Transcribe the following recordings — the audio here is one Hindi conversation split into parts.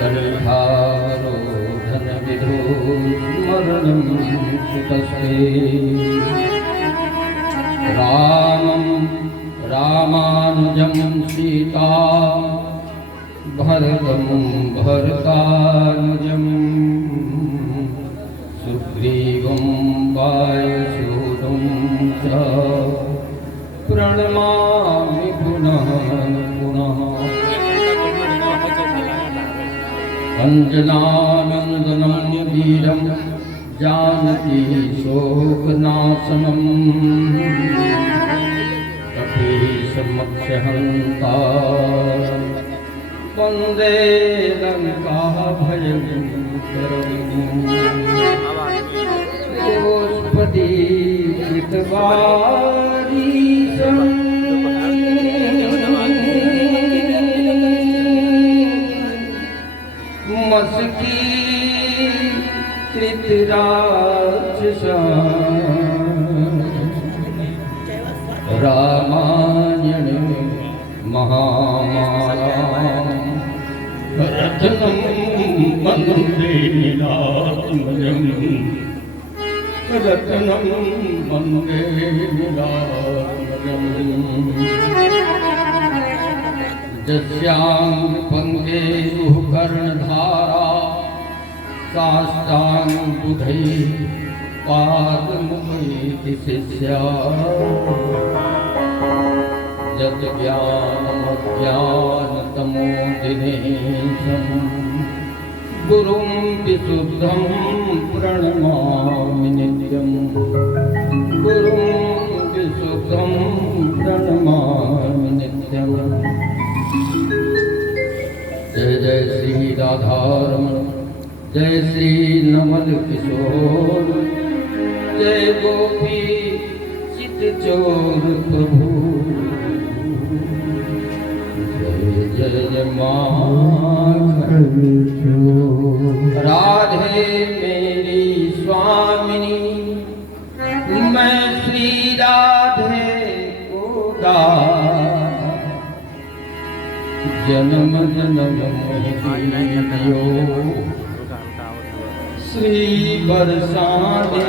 कलिधारोधनविधुस्मरणं सुतस्ते रामं रामानुजं सीता भरतं भरतानुजं सुग्रीवं वायुसूतं च प्रणमामि पुनः पुनः अंजनानंदनं वीरं जानकी शोकनाशनं कपीशमक्षहन्तारं वन्दे लङ्काभयङ्करं गोष्पदीकृतवारीशम् मस्की कृतराक्षसा रामायण महामाला रत्नं वन्दे नीलात्मजं रत्नं वन्दे नीलात्मजं यस्यां पङ्केरुः कर्णधारा साष्टाङ्गबुधै पादमुखैति शिष्या यत् ज्ञानमज्ञानतमोदिनेशं गुरुं विशुद्धं प्रणमामि नित्यं गुरुं विशुद्धं प्रणमामि नित्यम् जय जय श्री राधारमण जय श्री नमल किशोर जय गोपी चित चोर प्रभु जय जय माखन चोर राधे मेरी स्वामिनी मैं श्री राधे को जन्म जन्म मोहियो श्री बरसाने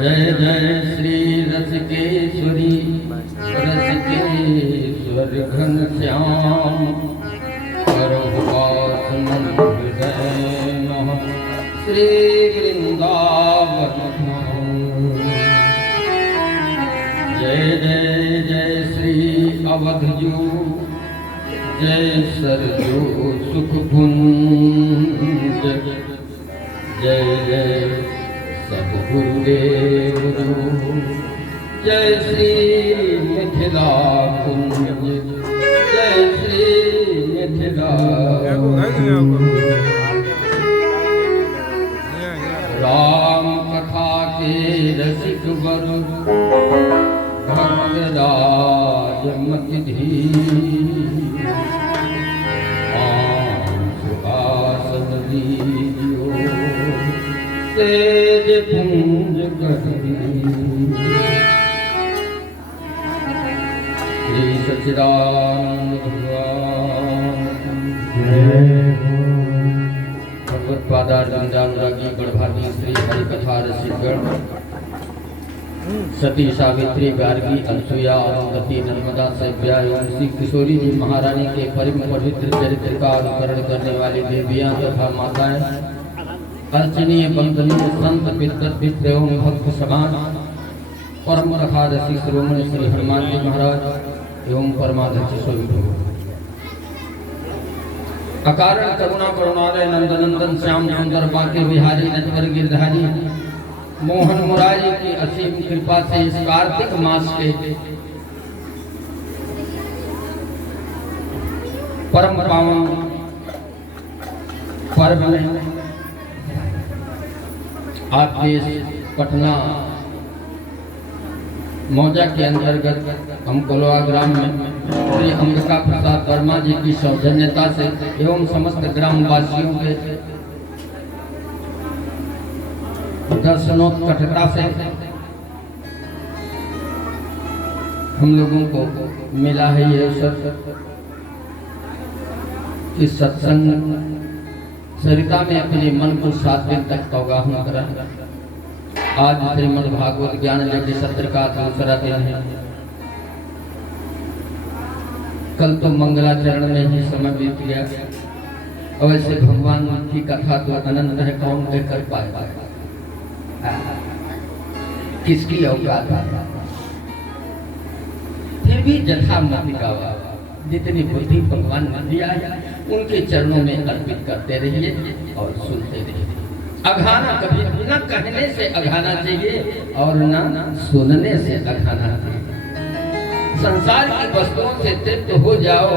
जय जय श्री रसिकेश्वरी रसिकेश्वर घन श्याम करहुपासन हृदय नमः श्री वृंदावन जय जय जय श्री अवधजू जय सरजू सुख कुंज जय जय सद्गुरुदेव जय श्री मिथिला कुंज जय श्री मिथिला राम कथा के रसिक वर भक्तराज मतिधि सुहासन दीजियो तेज पुंज करी श्री सच्चिदानंद भगवत पादारविंदानुरागी गणभागी श्री हरिकथा रसिकगण सती सावित्री गार्गी अनसुया अरुंधति नर्मदा सैव्या एवं श्री किशोरी जी महारानी के परम पवित्र चरित्र का अनुकरण करने वाली देवियां तथा माताएं अर्चनीय वंदनीय संत पितृ एवं भक्त समान परम कथा रसिक शिरोमणि श्री हनुमान जी महाराज एवं परमाध्यक्ष स्वामी प्रभु अकारण करुणा करुणालय नंदनंदन श्याम सुंदर बांके बिहारी नटवर गिरधारी मोहन मुरारी की असीम कृपा से इस कार्तिक मास के परम पावन पर्व में आपके पटना मौजा के अंतर्गत हम कोलोआ ग्राम में श्री अंबिका प्रसाद वर्मा जी की सौजन्यता से एवं समस्त ग्रामवासियों के दर्शनोत्कटता से हम लोगों को मिला है ये अवसर कि सत्संग सरिता में अपने मन को 7 दिन तक अवगाहन करा। आज श्रीमद् भागवत ज्ञान यज्ञ सत्र का दूसरा दिन है। कल तो मंगलाचरण में ही समय बीत गया। और ऐसे भगवान की कथा तो अनंत है, कौन कर पाएगा, किसकी औकात है। फिर भी जथा मति गावा, जितनी बुद्धि भगवान ने दिया है उनके चरणों में अर्पित करते रहिए और सुनते रहिए। अघाना कभी न कहने से अघाना चाहिए और न सुनने से अघाना चाहिए। संसार की वस्तुओं से तृप्त हो जाओ,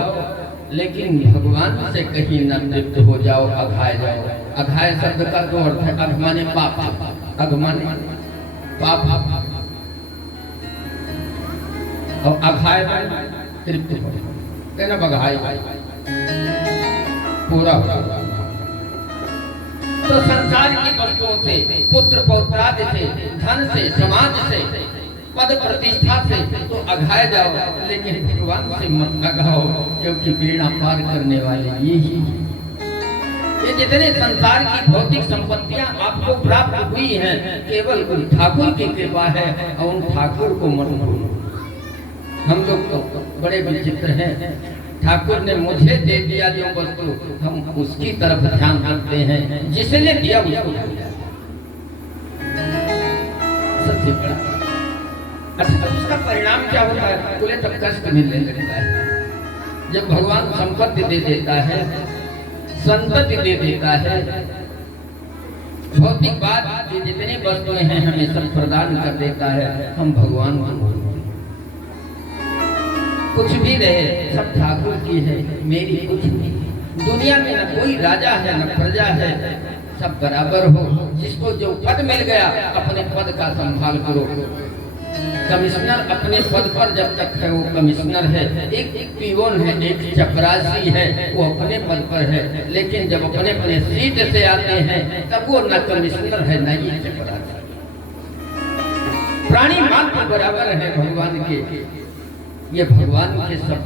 लेकिन भगवान से कहीं न तृप्त हो जाओ, अघाय जाओ। अघाय शब्द का तो अर्थ है अघ माने पाप, अघ माने पाप और अघाय तृप्त हो, कहना बघाय पूरा हो। तो संसार की वस्तुओं से, पुत्र पौत्रादि से, धन से, समाज से, पद प्रतिष्ठा से तो अघाए जाओ, लेकिन भगवान से मत अघाओ, क्योंकि बेड़ा पार करने वाले ये ही। ये जितने संसार की भौतिक संपत्तियां आपको प्राप्त हुई हैं, केवल उन ठाकुर की कृपा है और उन ठाकुर को मत भूलो। हम लोग तो बड़े विचित्र हैं। ठाकुर ने मुझे दे दिया जो वस्तु, हम उसकी तरफ ध्यान रखते हैं, जिसने दिया उसको दिया। सबसे बड़ा अच्छा, उसका परिणाम क्या होता है? बोले तब कष्ट मिलने लगता है। जब भगवान संपत्ति दे देता है, संतति दे देता है, भौतिक बात की जितनी वस्तुएं हैं हमें सब प्रदान कर देता है, हम भगवान को कुछ भी रहे सब ठाकुर की है, मेरी कुछ नहीं। दुनिया में न कोई राजा है न प्रजा है, सब बराबर हो। जिसको जो पद मिल गया अपने पद का संभाल करो। कमिश्नर अपने पद पर जब तक है वो कमिश्नर है, एक पीओन है, एक चपरासी है, वो अपने पद पर है। लेकिन जब अपने अपने सीट से आते हैं तब वो न कमिश्नर है न ही चपरासी। प्राणी मात्र बराबर है भगवान के। ये भगवान के सब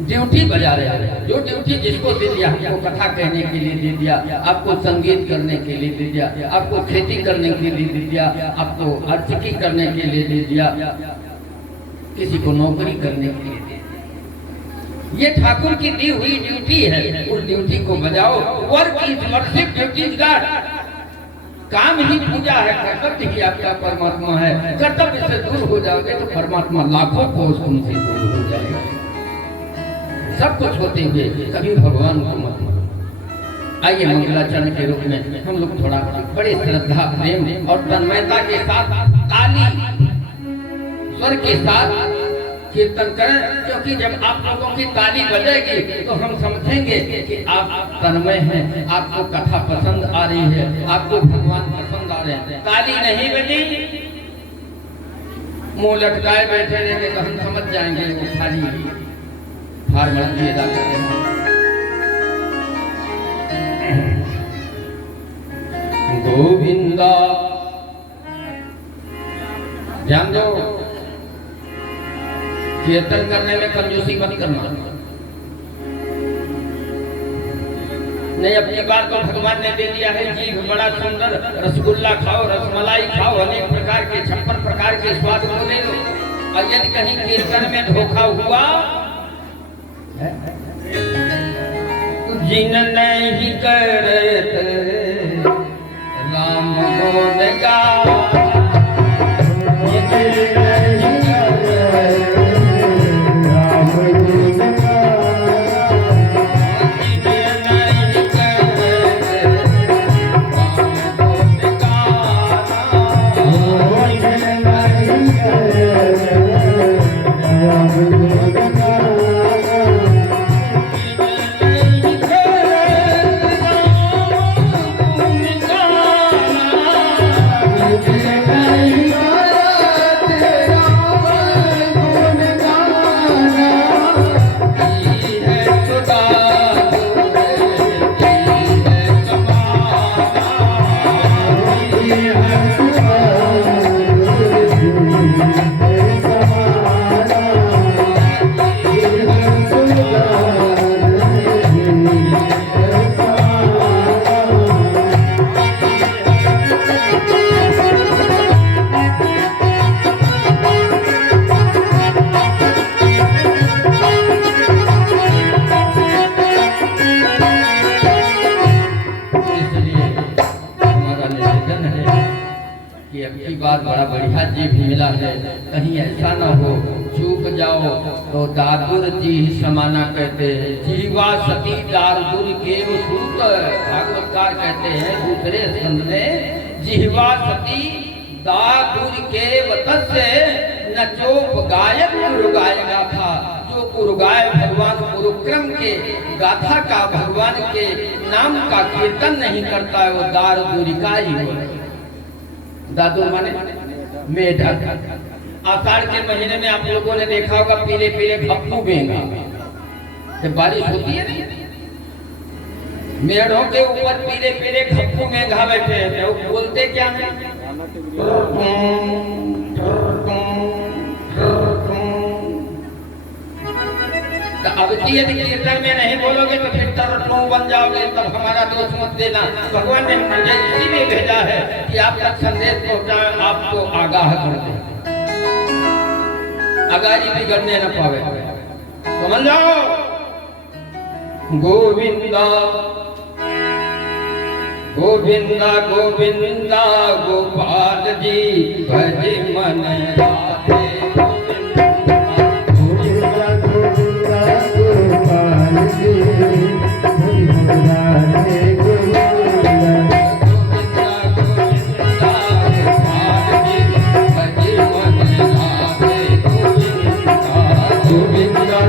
ड्यूटी बजा रहे हैं। जो ड्यूटी जिसको दे दिया, हमको कथा कहने के लिए दे दिया, आपको संगीत करने के लिए दे दिया, आपको खेती करने के लिए दे दिया, आपको आर्थिकी करने के लिए दे दिया, किसी को नौकरी करने के लिए दे दिया। ये ठाकुर की दी हुई ड्यूटी है, उस ड्यूटी को बजाओ। Work is worship, duty is God. काम ही पूजा है, कर्तव्य ही आपका परमात्मा है। कर्तव्य से दूर हो जाओगे तो परमात्मा लाखों कोस उनसे दूर हो जाएगा। सब कुछ होते हुए कभी भगवान को मत मानो। आइए मंगलाचरण के रूप में हम लोग थोड़ा बड़े श्रद्धा, प्रेम और तन्मयता के साथ ताली स्वर के साथ कीर्तन करें, क्योंकि जब आप लोगों की ताली बजेगी तो हम समझेंगे कि आप तन्मय हैं, आपको कथा पसंद आ रही है, आपको भगवान पसंद आ रहे हैं। ताली नहीं बजी, मुंह लटकाए बैठे रहेंगे तो हम समझ जाएंगे वो खाली फॉर्मेलिटी अदा कर रहे हैं। गोविंदा ध्यान दो, कीर्तन करने में कंजूसी मत करना। नहीं, अपनी बात को भगवान ने दे दिया है। जीभ बड़ा सुंदर, रसगुल्ला खाओ, रसमलाई खाओ, अनेक प्रकार के 56 प्रकार के स्वाद को ले लो। और यदि कहीं कीर्तन में धोखा हुआ तो जिन नहीं करत राम गुण गावा, आशीर्वाद बड़ा बढ़िया जी भी मिला है, कहीं ऐसा न हो चूक जाओ तो दादुर जी समाना कहते हैं। जीवा सती दादुर के सूत, भागवतकार कहते हैं दूसरे संत ने, जीवा सती दादुर के वतस्य न चोप गायक गुरुगाय गाथा। जो गुरुगाय भगवान गुरुक्रम के गाथा का, भगवान के नाम का कीर्तन नहीं करता है वो दादुर का ही हो। दादुर माने मेढक। आषाढ़ के महीने में आप लोगों ने देखा होगा पीले पीले खप्पू बेंगा, जब बारिश होती है मेढ़ों के ऊपर पीले पीले खप्पू मेघा बैठे हैं, वो बोलते क्या है? तो अब यदि कीर्तन में नहीं बोलोगे तो फिर टर्रों बन जाओगे, तब हमारा दोष मत देना। भगवान ने मुझे इसीलिए भेजा है कि आप तक संदेश पहुंचाए, आपको आगाह कर दे, अगारी बिगड़ने न पावे। समझ जाओ। गोविंदा गोविंदा गोविंदा गोपाल जी भज मन राधे। गोविंदा गोविंदा गोपाल जी भज मन राधे। गोविंदा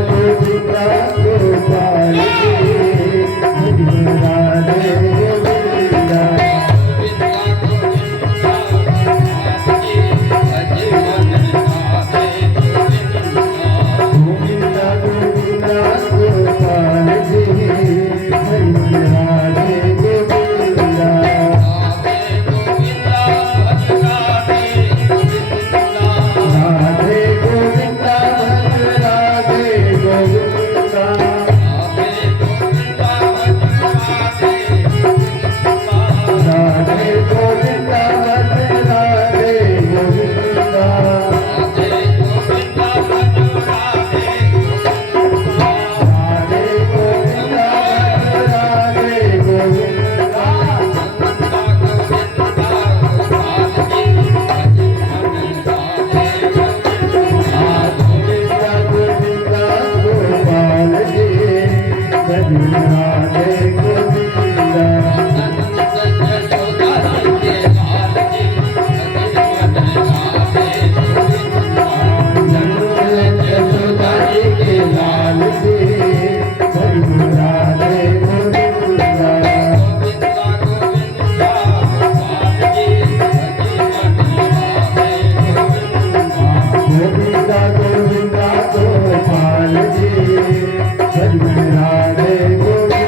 गोपाल जी भज मन राधे।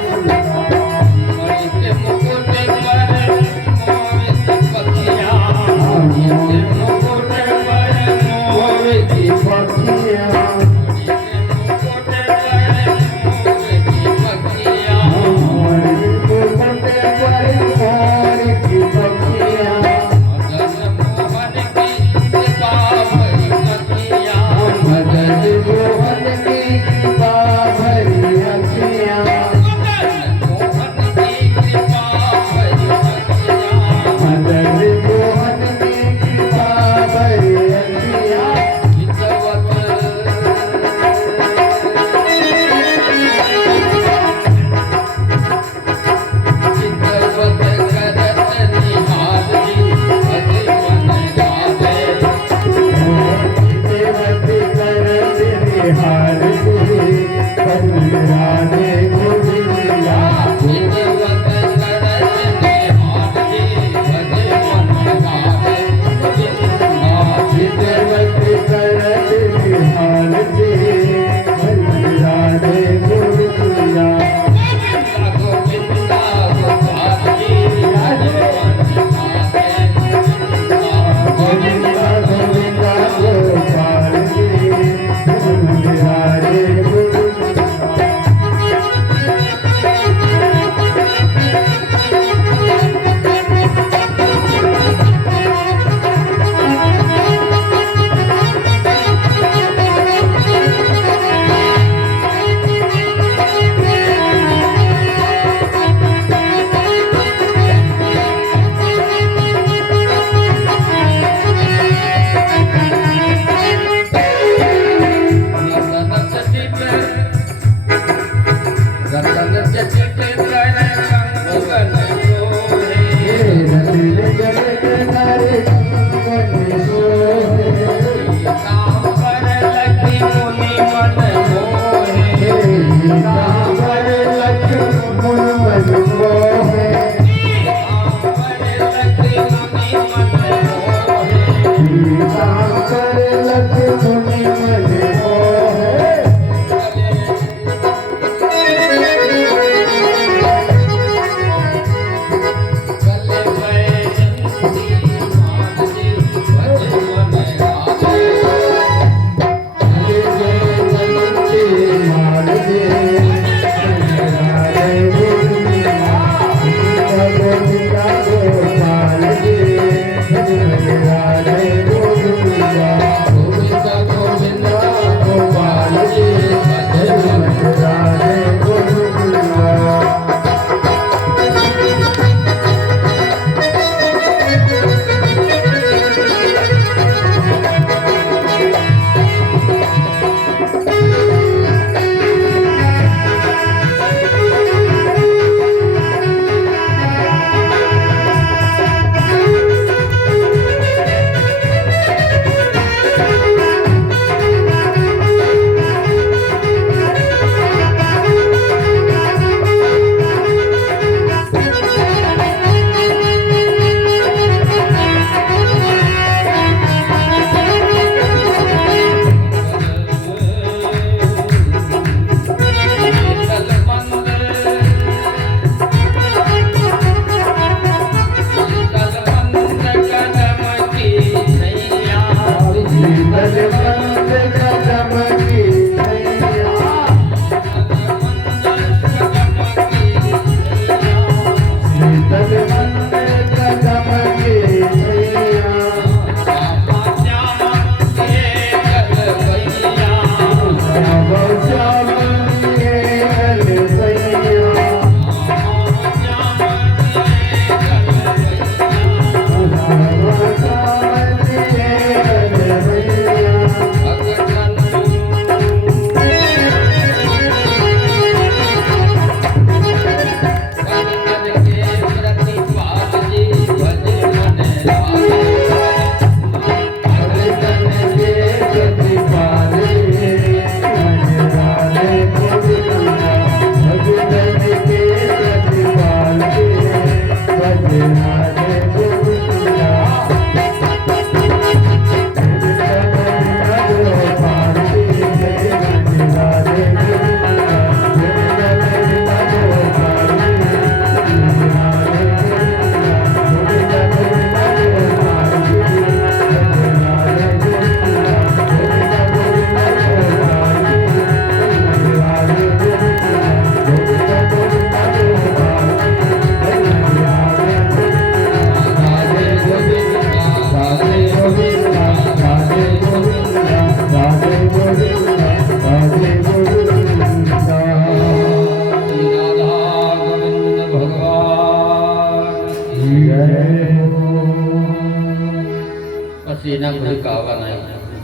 बिना कोई कहावा नहीं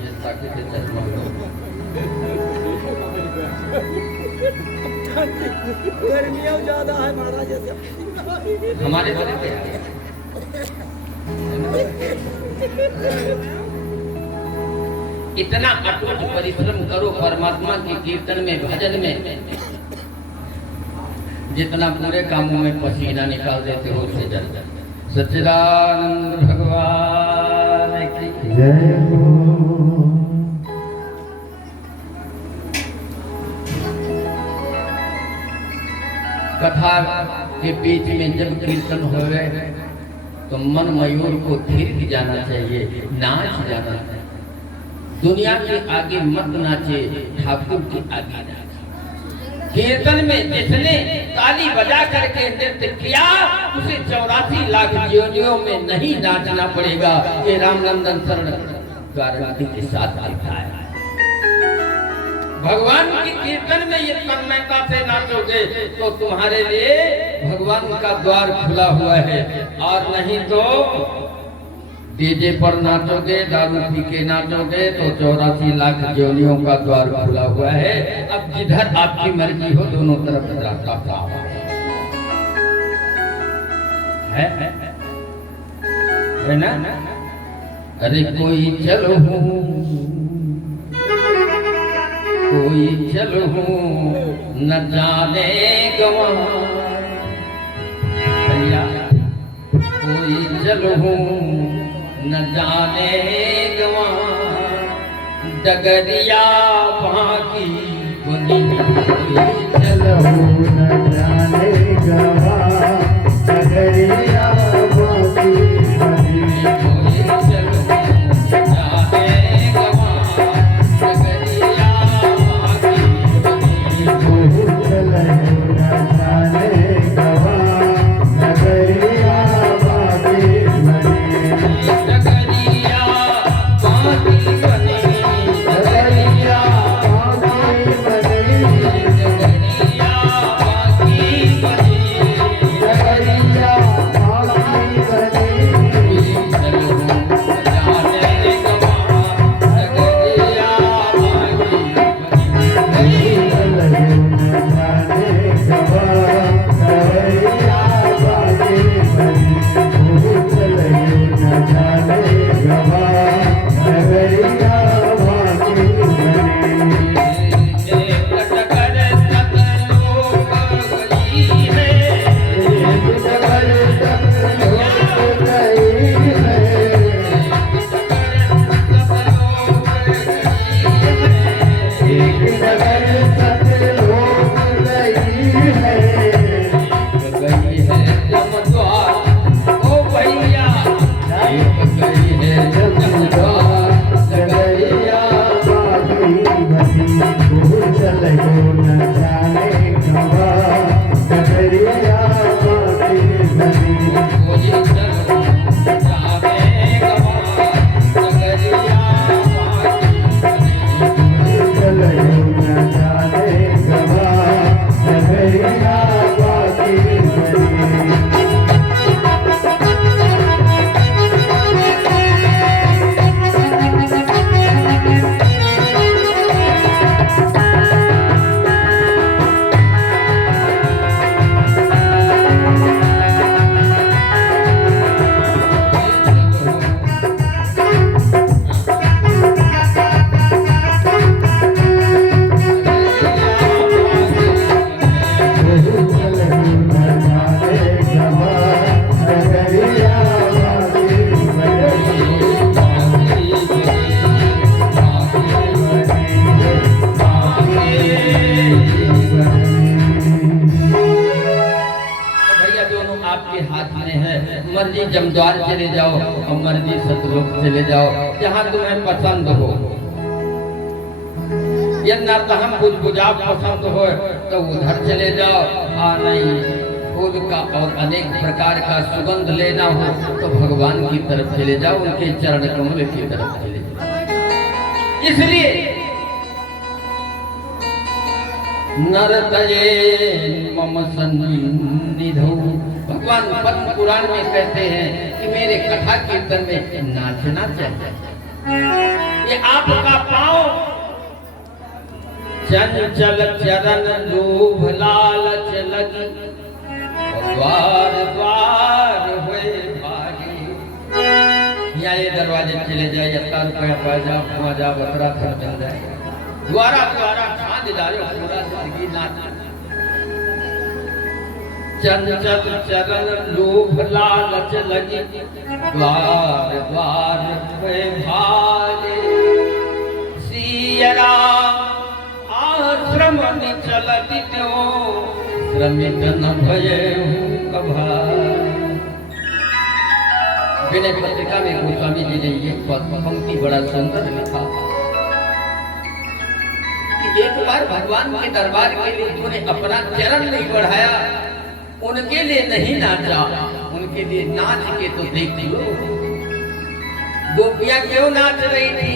ये ताकि से चश्मा गर्मियाँ ज्यादा है महाराज जैसे हमारे तरफ है। इतना अटूट परिश्रम करो परमात्मा के कीर्तन में भजन में, जितना पूरे कामों में पसीना निकाल देते हो उससे ज्यादा। सच्चिदानंद भगवान की जय हो। कथा के बीच में जब कीर्तन हो गए तो मन मयूर को थिरक जाना चाहिए, नाच जाना चाहिए। दुनिया के आगे मत नाचे, ठाकुर के आगे नाचे। कीर्तन में जिसने ताली बजा करके नृत्य किया उसे 84 लाख योनियों में नहीं नाचना पड़ेगा। ये रामनंदन शरण गारंटी के साथ लिखा है। भगवान की कीर्तन में ये तन्मयता से नाचोगे तो तुम्हारे लिए भगवान का द्वार खुला हुआ है, और नहीं तो डीजे पर नाचोगे, दारू पी के नाचोगे तो 84 लाख जोनियों का द्वार खुला हुआ है। अब जिधर आपकी मर्जी हो दोनों तरफ रास्ता साफ है ना। अरे कोई चलो कोई चलो न जाने गवा, कोई चलो न जाने गवा, डगरिया बाकी बनी। कोई चलो न जाने गवा, डगरिया बाकी बनी। कोई चलो न जाने गवा, डगरिया बाकी बनी। कोई चलो न जाने गवा, डगरिया बाकी बनी। डगरिया बाकी बनी, डगरिया बाकी बनी। डगरिया बाकी बनी। डगरिया बाकी बनी। मर्जी जमद्वार चले जाओ और मर्जी सतलोक चले जाओ, जहाँ तुम्हें पसंद हो। यदि हम बुझबुझाव पसंद हो तो उधर चले जाओ, नहीं फूल का और अनेक प्रकार का सुगंध लेना हो तो भगवान की तरफ चले जाओ, उनके चरण कमल की तरफ चले जाओ। इसलिए नरतये मम सन्निधौ, भगवान पद्म पुराण में कहते हैं कि मेरे कथा कीर्तन में नाचना चाहिए। ये आपका पांव चंचल चरण लोभ लालच लगी द्वार द्वार हुए भागी। यहाँ ये दरवाजे चले जाए, 1 रुपया पा जाओ, वहाँ जाओ, बकरा घर मिल जाए, द्वारा द्वारा खाद डालो, पूरा जिंदगी नाच। चंचल चरण लोभ लालच लगी द्वार द्वार हुए भागे। सिया आश्रम निचलति त्यों श्रमिक न भयहु कभार। विनय पत्रिका में गोस्वामी जी ने ये पंक्ति बड़ा सुंदर लिखा कि एक बार भगवान के दरबार के लिए उन्होंने अपना चरण नहीं बढ़ाया, उनके लिए नहीं नाचा, उनके लिए नाच के तो देख लो। गोपियां क्यों नाच रही थी?